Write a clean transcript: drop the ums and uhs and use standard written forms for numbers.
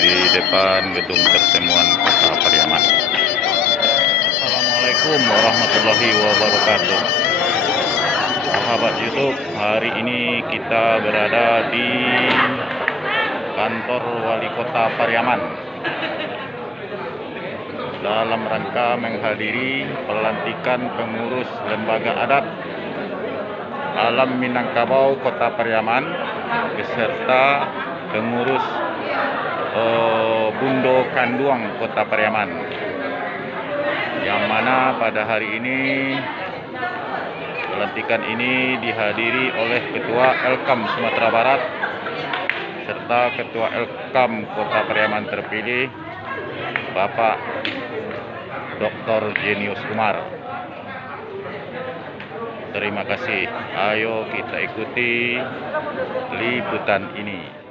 di depan gedung pertemuan Kota Pariaman. Assalamualaikum warahmatullahi wabarakatuh. Sahabat YouTube, hari ini kita berada di kantor Wali Kota Pariaman dalam rangka menghadiri pelantikan pengurus lembaga adat Alam Minangkabau Kota Pariaman beserta pengurus Bundo Kanduang Kota Pariaman, yang mana pada hari ini pelantikan ini dihadiri oleh Ketua Elkam Sumatera Barat serta Ketua Elkam Kota Pariaman terpilih Bapak Dr. Jenius Umar. Terima kasih. Ayo kita ikuti liputan ini.